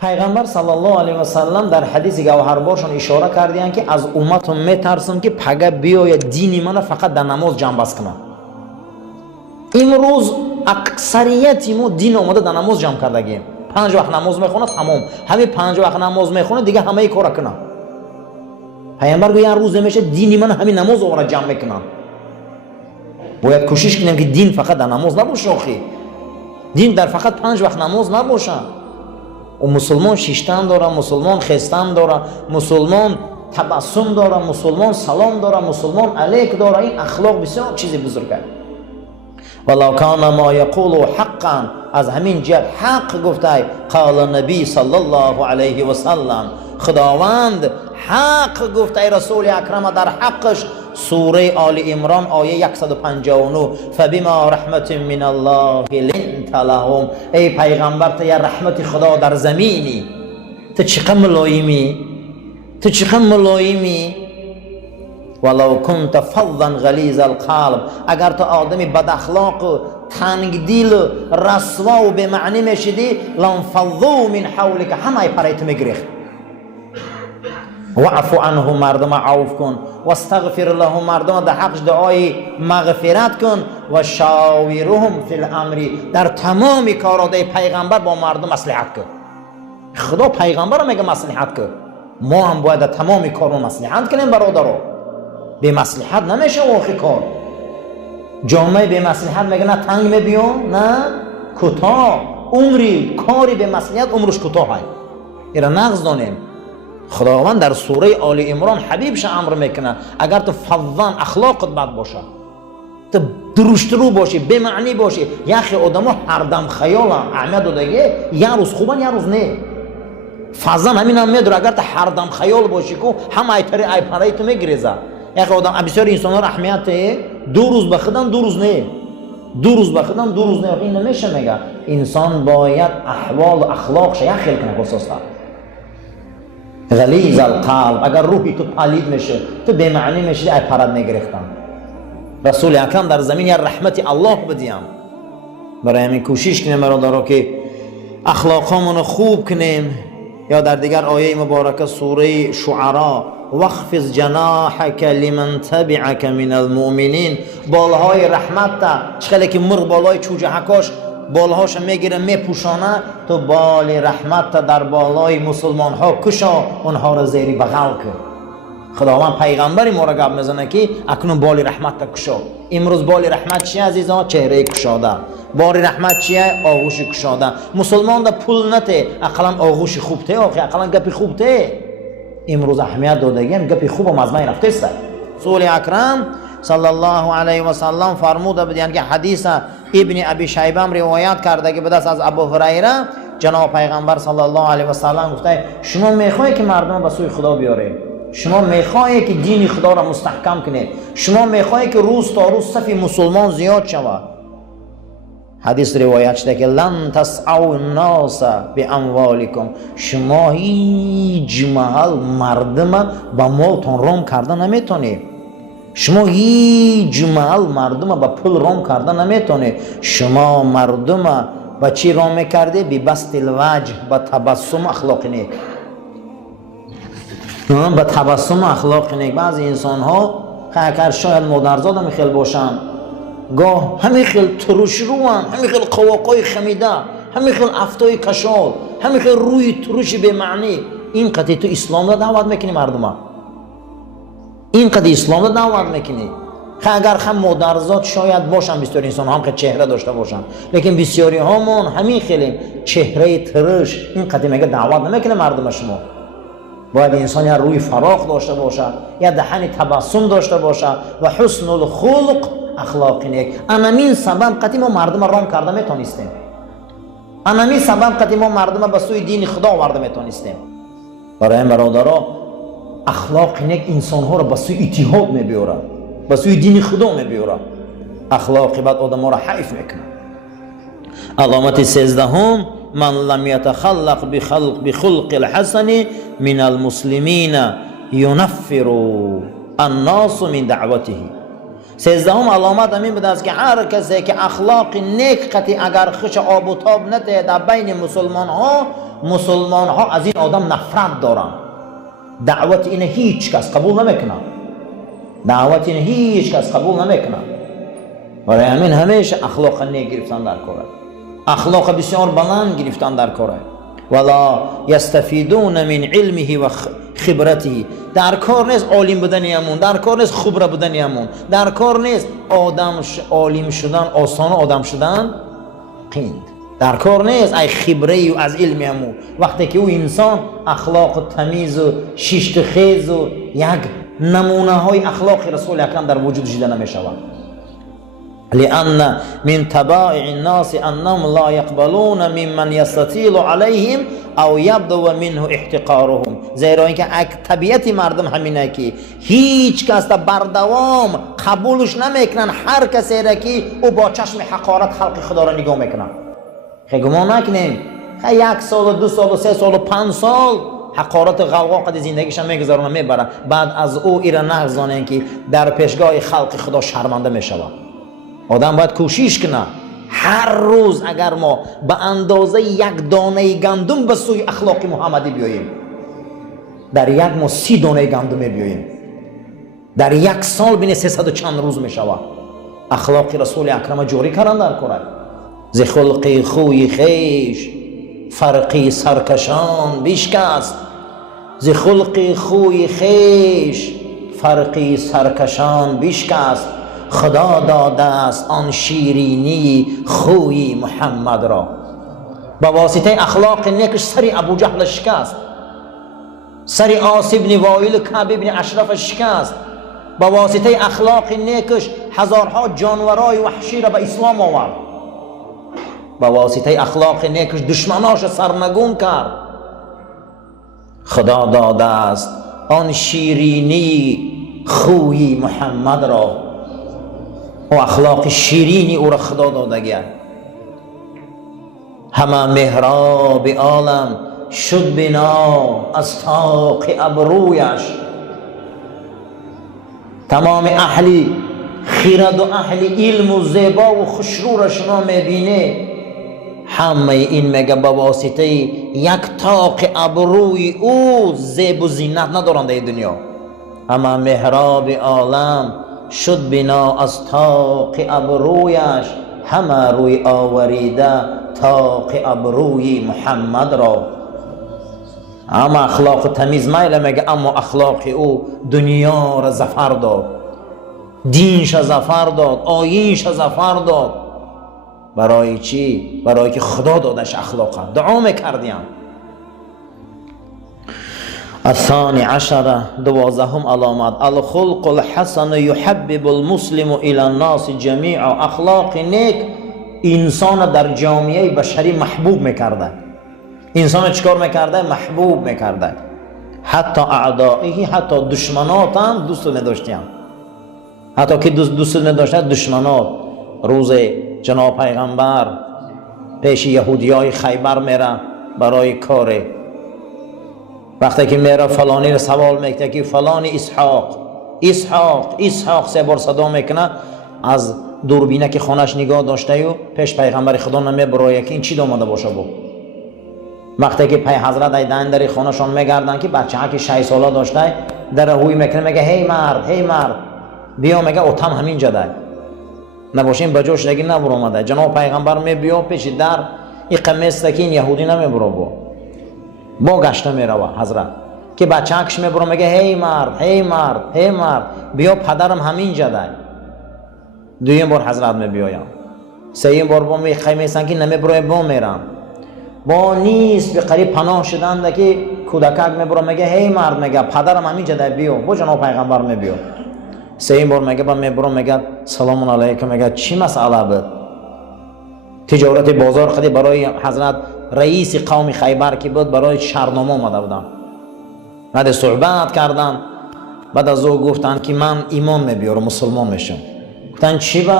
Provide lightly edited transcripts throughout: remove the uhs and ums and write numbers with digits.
پیغمبر صلی الله علیه و سلم در حدیث گوهربارشون اشاره کردند که از امتم میترسم که پگه بیاید دین من فقط در نماز جمع بس کنه. امروز اکثریت ما دین اومده در نماز جمع کردگیم. 5 وقت نماز میخونه تمام، همین 5 وقت نماز میخونه دیگه همه کارا کنه. پیامبر گویا روز میشه دین من همین نماز رو جمع میکنن. باید کوشش کنیم که دین فقط در نماز نباشه. آخی دین در فقط 5 وقت نماز نباشه. و مسلمان شیشتن داره، مسلمان خستن داره، مسلمان تبسم داره، مسلمان سلام داره، مسلمان علیک داره. این اخلاق بسیار چیز بزرگه. ولو کان ما یقول حقا، از همین جهت حق گفته. قال نبی صلی الله علیه و سلم، خداوند حق گفته رسول اکرم در حقش. سوره آل عمران آیه 159 فبما رحمت من الله لنت لهم. ای پیغمبر تو یا رحمت خدا در زمینی، تو چقدر ملایمی، تو چقدر ملایمی. ولو كنت فظا غلیظ القلب، اگر تو آدمی بد اخلاق تنگ دل رسوا و به معنی میشدی، لانفضوا من حولك، همه پریت میگریخت. واعف عنه، مردم عفو کن. واستغفر له، مردم در حقش دعای مغفرت کن. و شاورهم فی الامر، در تمام کارهای پیغمبر با مردم مصلحت کن. خدا پیغمبر میگه مصلحت کن، ما هم باید در تمام کارو مصلحت کنیم. برادرها به مصلحت نمیشه واقعی کار. جامعه به مصلحت میگه نه تنگ میبیون نه کوتاه. عمری کاری به مصلحت عمرش کوتاه های. ایرا نقض دانیم. خداوند در سوره آل عمران حبیبش امر میکنه اگر تو فظان اخلاقت بد باشه، تو درشترو باشی، به معنی باشی. یخی آدم ها هر دم خیال احمد دادگه یه روز خوبن یه روز نه. فظان همین هم میداره. اگر تو هر دم خیال باشی که هم ایتری ایپرای تو میگریزه. یخی آدم بسیار انسان ها رحمیت 2 روز بخدن 2 روز نه، 2 روز بخدن 2 روز نه. این نمیشه. میگه انسان باید احوال و اخلاقش یخیل کنه خصوصا. غلیظ القلب، اگر روحی تو پلید میشه، تو به معنی میشه، ای پرد میگرفتن. رسول اکرم در زمین یا رحمت الله بدیم. برای همین کوشش کنیم برادرها که اخلاقمون خوب کنیم. یا در دیگر آیه مبارکه سوره شعراء واخفض جناحك لمن تبعك من المؤمنین، بالهای رحمت تا چخلی که مرغ بالای چوجه حکاش بالهاش میگیره میپوشانه، تو بال رحمت در بالای مسلمان ها کشا، اونها را زیر بغل کن. خداوند پیغمبری ما را گپ میزنه که اکنون بال رحمت کشا. امروز بال رحمت چیه عزیزان؟ چهره کشاده. بال رحمت چیه؟ آغوش کشاده. مسلمان دا پول نته، اقلا آغوش خوب ته، اقلا گپی خوب ته. امروز اهمیت دادگیم گپی خوبم از من رفته است. رسول اکرم صلی الله علیه و سلم فرموده بودند که حدیث ابن ابی شیبه روایت کرده که به دست از ابو هریره جناب پیغمبر صلی الله علیه و سلم گفته شما میخواهید که مردم به سوی خدا بیاره، شما میخواهید که دین خدا را مستحکم کنید، شما میخواهید که روز تا روز صف مسلمان زیاد شود. حدیث روایت شده که لن تسعوا الناس باموالکم، شما هیچ محل مردم با مالتون رام کردن نمیتونید. شما هیچ محل مردم با پول رام کردن نمیتونید. شما مردم با چی رام میکرده؟ بی بسط الوجه، با تبسم اخلاق نیک. با تبسم اخلاق نیک. بعضی انسان ها اگر شاید مادرزاد هم خیلی باشن، گاه همین خیلی تروش روان، همین خیلی قواقای خمیده، همین خیلی افتای کشال، همین خیلی روی تروش به معنی. این قضیه تو اسلام را دعوت میکنی مردم ها؟ این قضیه اسلام را دعوت میکنی؟ اگر هم مادرزاد شاید باشن، بسیاری انسان هم که چهره داشته باشن، لیکن بسیاری همون همین خیلی چهره ترش. این قضیه میگه دعوت نمیکنه مردم شما. باید انسان یا روی فراخ داشته باشه، یا دهن تبسم داشته باشه و حسن الخلق، اخلاق نیک. همین سبب قدیم ما مردم رام کرده میتونستیم. همین سبب قدیم ما مردم به سوی دین خدا آورده میتونستیم. برای این برادرها اخلاق نیک انسان ها را به سوی اتحاد میبره، به سوی دین خدا میبره. اخلاق بعد آدم ها را حیف میکنه. علامت 13 من لم يتخلق بخلق الحسن من المسلمین ينفر الناس من دعوته. 13 علامت همین بوده است که هر کسی که اخلاق نیک قطعی اگر خش آب و تاب نته در بین مسلمان ها، مسلمان ها از این آدم نفرت دارن. دعوت اینه هیچ کس قبول نمیکنه، دعوت اینه هیچ کس قبول نمیکنه. برای همین همیشه اخلاق نیک گرفتن در کاره، اخلاق بسیار بلند گرفتن در کاره. ولا یستفیدون من علمه و خبرته. در کار نیست عالم بودن یمون، در کار نیست خبره بودن یمون، در کار نیست عالم شدن آسان و آدم شدن قیند. در کار نیست ای خبره و از علم یمون. وقتی که او انسان اخلاق تمیز و شیشت خیز و یک نمونه های اخلاق رسول اکرم در وجود دیده نمیشود. لأن من طبائع الناس أنهم لا يقبلون ممن يستطيل عليهم أو يبدو منه احتقارهم. زیرا اینکه طبیعت مردم همینه که هیچ کس بردوام قبولش نمیکنن، هر کسی را که او با چشم حقارت خلق خدا را نگاه میکنن. خیلی گمان نکنیم یک سال و 2 سال و 3 سال و 5 سال حقارت غلغا قد زندگیش میگذارن میبرن، بعد از او ایرا نغزانن که در پیشگاه خلق خدا شرمنده میشود. آدم باید کوشش کنه هر روز اگر ما به اندازه یک دانه گندم به سوی اخلاق محمدی بیاییم، در یک ماه 30 دانه گندم بیاییم، در یک سال بین 300 و چند روز می شود. اخلاق رسول اکرم جوری کردن در کره. ز خلق خوی خیش فرقی سرکشان بیشکست. ز خلق خوی خیش فرقی سرکشان بیشکست. خدا داده است آن شیرینی خوی محمد را. با واسطه اخلاق نیکش سری ابو جهل شکست، سری عاص بن وائل کعب بن اشرف شکست. با واسطه اخلاق نیکش هزارها جانورای وحشی را به اسلام آورد. با واسطه اخلاق نیکش دشمناش سرنگون کرد. خدا داده است آن شیرینی خوی محمد را. و اخلاق شیرینی او را خدا داده گرد. همه محراب عالم شد بنا از طاق ابرویش. تمام اهل خرد و اهل علم و زیبا و خوشرورش را میبینه، همه این میگه با واسطه یک طاق ابروی او زیب و زینت ندارند در دنیا. همه محراب عالم شد بنا از طاق ابرویش. همه روی آوریده طاق ابروی محمد را. اما اخلاق تمیز میل میگه، اما اخلاق او دنیا را ظفر داد، دینش ظفر داد، آیینش ظفر داد. برای چی؟ برای که خدا دادش اخلاق. دعا میکردیم. الثانی عشر 12 علامت الخلق الحسن يحبب المسلم الى الناس جميعا. اخلاق نیک انسان در جامعه بشری محبوب میکرده. انسان چیکار میکرده؟ محبوب میکرده. حتی اعدائه، حتی دشمنات هم دوست نداشتیم. حتی که دوست نداشتن دشمنات. روز جناب پیغمبر پیش یهودیای خیبر میره برای کاره. وقتی که میره فلانی رو سوال میکنه که فلانی اسحاق 3 بار صدا میکنه. از دوربینه که خونش نگاه داشته و پیش پیغمبر خدا نمیبره که این چی دامده باشه. با وقتی که حضرت ایدان در خونشان میگردن که بچه ها که 6 ساله داشته، در هوی میکنه میگه هی مرد بیا. میگه اوتم همین جده نباشین بجوش دیگه نبر اومده. جناب پیغمبر میبیا پیش در این قمیص که این یهودی نمیبره با گشته میروه حضرت که بچه کش میبره میگه هی مرد بیا پدرم همین جده. دویم بار حضرت میبیایم. سوم بار با قمیصن که نمیبره با میرم. با نیست به قریب پناه شدن که کودکک میبره میگه هی مرد، میگه پدرم همین جده بیا. با جناب پیغمبر میبیا. سوم بار میگه با میبره میگه سلام علیکم. میگه چی مسئله بود؟ تجارت بازار خدی برای حضرت رئیس قوم خیبر که بود برای شرنامه آمده بودن. بعد صحبت کردن. بعد از او گفتن که من ایمان میبیارم مسلمان میشم. گفتن چی با؟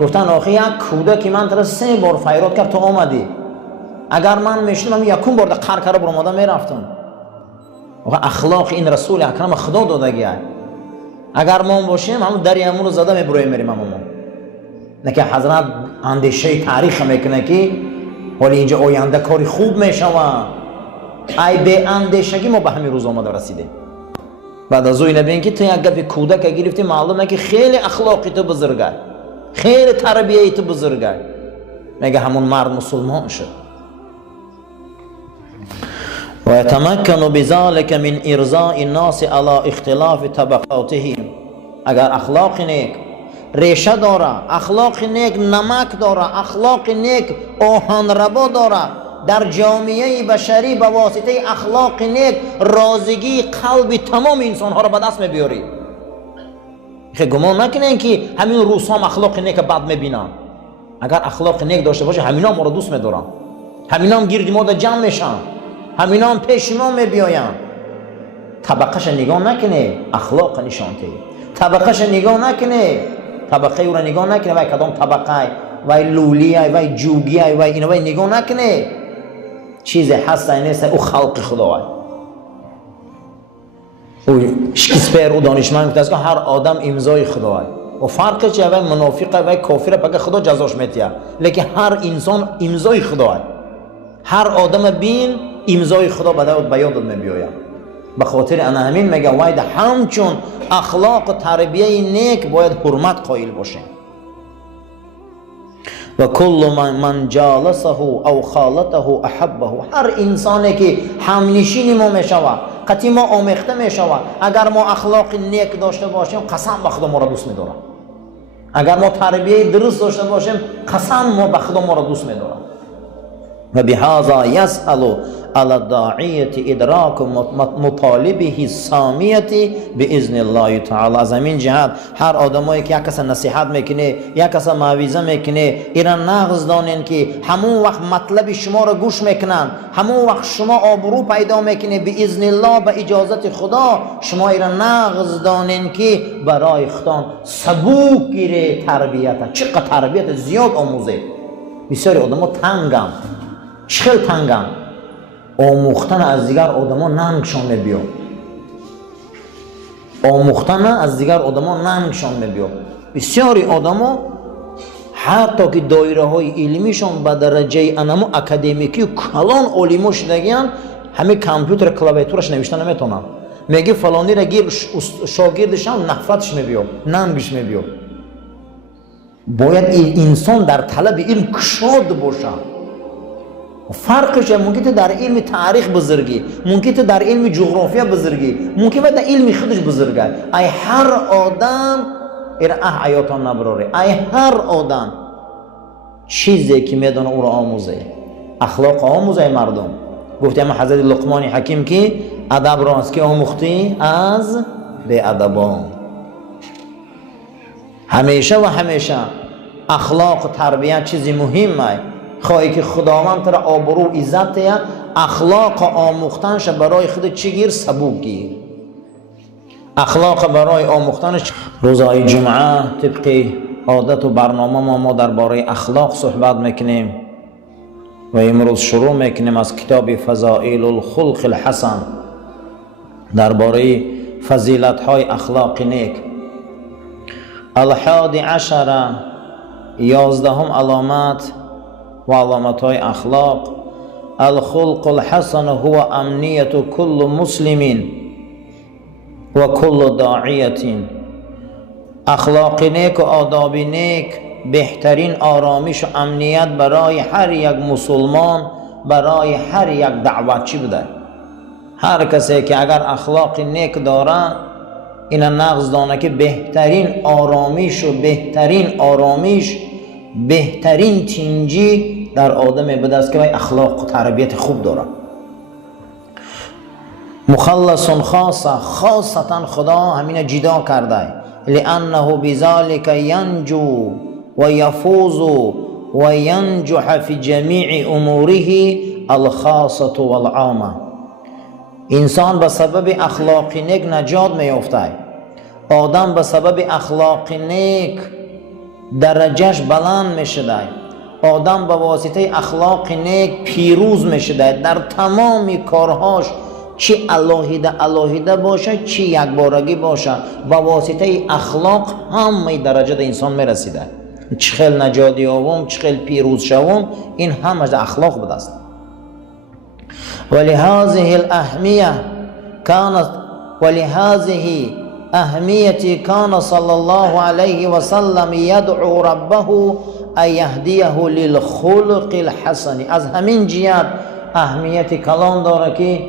گفتن آخه یک کودک که من 3 بار فیرات کرد تو آمدی. اگر من میشدم یکم بار قهر کرده بر اومدم میرفتم. اخلاق این رسول اکرم خدا داده گیه. اگر ما باشیم همون دریمون رو زده میبرویم میریم. همون نه که حضرت اندیشه تاریخ میکنه که ولی اینجا آینده کاری خوب میشوم. ای به اندیشگی ما به همین روز آمده رسیده. بعد از او ببین که تو یک گپ کودک گرفتی، معلومه که خیلی اخلاقی تو بزرگه، خیلی تربیتی تو بزرگه، میگه همون مرد مسلمان شد. و یتمکن بذلك من ارضاء الناس على اختلاف طبقاتهم. اگر اخلاق نیک ریشه داره، اخلاق نیک نمک داره، اخلاق نیک آهن ربا داره، در جامعه بشری به واسطه اخلاق نیک رازگی قلب تمام انسان ها را به دست میبیاری. خیلی گمان نکنین که همین روس هم اخلاق نیک بد میبینن. اگر اخلاق نیک داشته باشه همینا ما را دوست میدارن، همینا هم گرد ما را جمع میشن، همینا هم پیش ما میبیاین. طبقهش نگاه نکنه، اخلاق نشانته. طبقهش نگاه نکنه، طبقه او را نگاه نکنه، وای کدام طبقه، وای لولیه، وای جوگیه، وای اینا، وای نگاه نکنه. چیز هست نیست، او خلق خداست. او شکسپیر او دانشمند گفته است که هر آدم امضای خداست. و فرقش چیه؟ وای منافقه، وای کافره، پس خدا جزاش میده. لیکن هر انسان امضای خداست. هر آدم بین امضای خدا به یادت میبیاید. به خاطر انا همین میگه وای ده همچون اخلاق و تربیه نیک باید حرمت قائل باشیم. و کل من جالسه او خالته احبه. هر انسانی که همنشین ما میشود، قطعی ما آمیخته میشود، اگر ما اخلاق نیک داشته باشیم قسم به خدا ما را دوست میداره. اگر ما تربیه درست داشته باشیم قسم ما به خدا ما را دوست میداره. و بهذا يسأل على الداعية ادراك مطالبه السامية باذن الله تعالی. از همین جهت هر آدمایی که یک کس نصیحت میکنه، یک کس موعظه میکنه، اینا نغز دانین که همون وقت مطلب شما را گوش میکنن، همون وقت شما آبرو پیدا میکنه باذن الله، به اجازت خدا. شما اینا نغز دانین که برای خودتان سبوک گیره تربیت. چقدر تربیت زیاد آموزه. بسیاری آدما تنگم، خیلی تنگم. آموختن از دیگر آدما ننگشان میبیاد. آموختن از دیگر آدما ننگشان میبیاد. بسیاری آدما حتی که دایره های علمیشان به درجه انمو اکادمیکی و کلان علما شدگیان، همه کامپیوتر کلاویاتورش نوشتن نمیتونن. میگه فلانی را گیر شاگردشان نفرتش میبیاد، ننگش میبیاد. باید انسان در طلب علم کشاد باشه. فرقش ممکن تو در علم تاریخ بزرگی، ممکن تو در علم جغرافیا بزرگی، ممکن در علم خودش بزرگی. ای هر آدم حیاتان نبراره. ای هر آدم چیزی که میدونه او را آموزه، اخلاق آموزه مردم. گفتیم حضرت لقمان حکیم که ادب را از که آموختی؟ از به ادبان. همیشه و همیشه اخلاق و تربیت چیزی مهمه. خواهی که خداوند تو را آبرو و عزت یا اخلاق آموختنش برای خود چی گیر؟ سبوک گیر. اخلاق برای آموختنش. روزهای جمعه طبق عادت و برنامه ما درباره اخلاق صحبت میکنیم و امروز شروع میکنیم از کتاب فضائل الخلق الحسن، درباره فضیلت های اخلاق نیک. الحادی عشر، 11 علامت و علامت های اخلاق. الخلق الحسن هو امنیت کل مسلم و کل داعیت. اخلاق نیک و آداب نیک بهترین آرامش و امنیت برای هر یک مسلمان، برای هر یک دعوتچی بده. هر کسی که اگر اخلاق نیک داره، این نغز دانه که بهترین آرامش و بهترین تینجی در آدم بده است که اخلاق و تربیت خوب داره. مخلص خاصتا خدا همین جدا کرده، لانه بذلك ینجو و یفوز و ینجح فی جمیع اموره الخاصه والعامه. انسان به سبب اخلاق نیک نجات میافته. آدم به سبب اخلاق نیک درجهش بلند میشده. آدم به واسطه اخلاق نیک پیروز میشده در تمام کارهاش، چی علاهیده باشه، چی یک بارگی باشه، با واسطه اخلاق همه درجه انسان میرسیده. چخل نجادی آوم چخل پیروز شوم، این همش اخلاق بوده است. ولهذه الاهمیه كانت ولهذه اهمیتی کان صلی الله علیه و سلم یدعو ربه ان یهدیه للخلق الحسن. از همین جهت اهمیت کلام داره که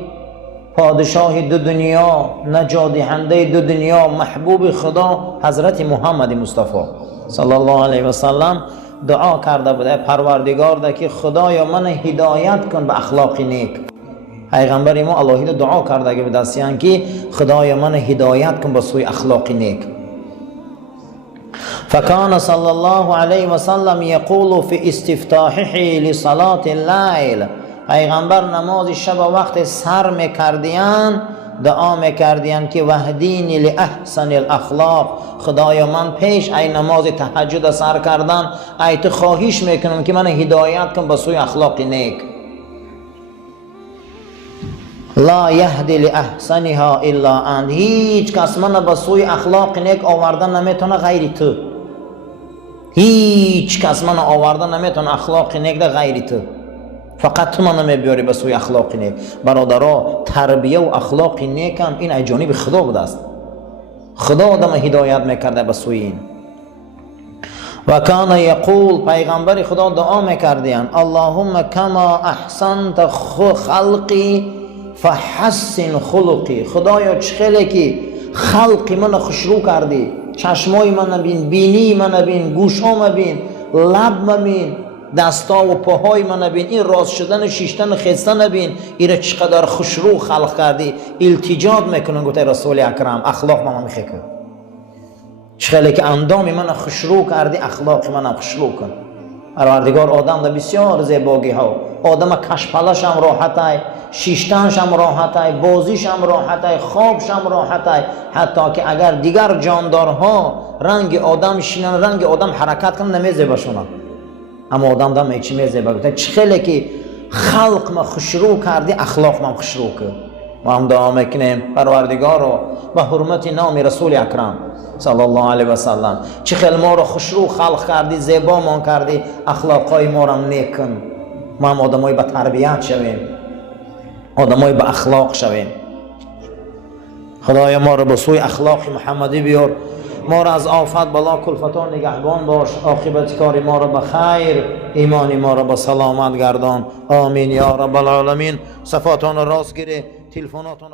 پادشاه دو دنیا، نجات دهنده دو دنیا، محبوب خدا حضرت محمد مصطفی صلی الله علیه و سلم دعا کرده بوده پروردگار ده که خدایا من هدایت کن به اخلاق نیک. پیغمبر ما الهی دعا کرده که به دستیان که خدایا من هدایت کن به سوی اخلاق نیک. فکان صلی الله علیه و سلم یقول فی استفتاحه لصلاة اللیل. پیغمبر نماز شب وقت سر میکردیان دعا میکردیان که وهدینی لاحسن الاخلاق. خدایا من پیش ای نماز تهجد سر کردن ای تو خواهش میکنم که من هدایت کن به سوی اخلاق نیک. لا یهدی لاحسنها الا انت. هیچ کس من به سوی اخلاق نیک آوردن نمیتونه غیر تو. هیچ کس من آوردن نمیتونه اخلاق نیک ده غیر تو. فقط تو من نمیبیاری به سوی اخلاق نیک. برادرها تربیه و اخلاق نیک هم این از جانب خدا بوده است. خدا آدم هدایت میکرده به سوی این. و کان یقول پیغمبر خدا دعا میکردیان اللهم کما احسنت خلقی فحسن خلقی. خدایا چخیلی که خلقی من خوشرو کردی، چشمای من بین، بینی من بین، گوشام بین، لب من بین، دستا و پاهای من بین، این راست شدن شیشتن خستن بین، ایره چقدر خوشرو خلق کردی. التجاد میکنن گوته رسول اکرم اخلاق من میخکن. چخیلی که اندام من خوشرو کردی اخلاق من خوشرو کن. پروردگار آدم ده بسیار زیباگی ها، آدم کشپلش هم راحت های، شیشتنش هم راحت های، بازیش هم راحت های، خوابش هم راحت های. حتی که اگر دیگر جاندارها رنگ آدم شینن رنگ آدم حرکت کنن نمیزه بشونن، اما آدم دم ایچی میزه بگوته چخیلی که خلق ما خوشرو کردی اخلاق ما خوشرو کن. ما هم دعا میکنیم پروردگار رو به حرمت نام رسول اکرم صلی الله علیه و سلم چه خیلی ما رو خوشرو خلق کردی، زیبا مان کردی، اخلاقای ما رو نیک کن. ما هم آدمای به تربیت شویم، آدمای به اخلاق شویم. خدای ما رو به سوی اخلاق محمدی بیار، ما رو از آفت بلا کلفتان نگهبان باش، عاقبت کار ما رو به خیر، ایمانی ما رو به سلامت گردان. آمین یا رب العالمین. صفاتان راست گیره، تلفناتان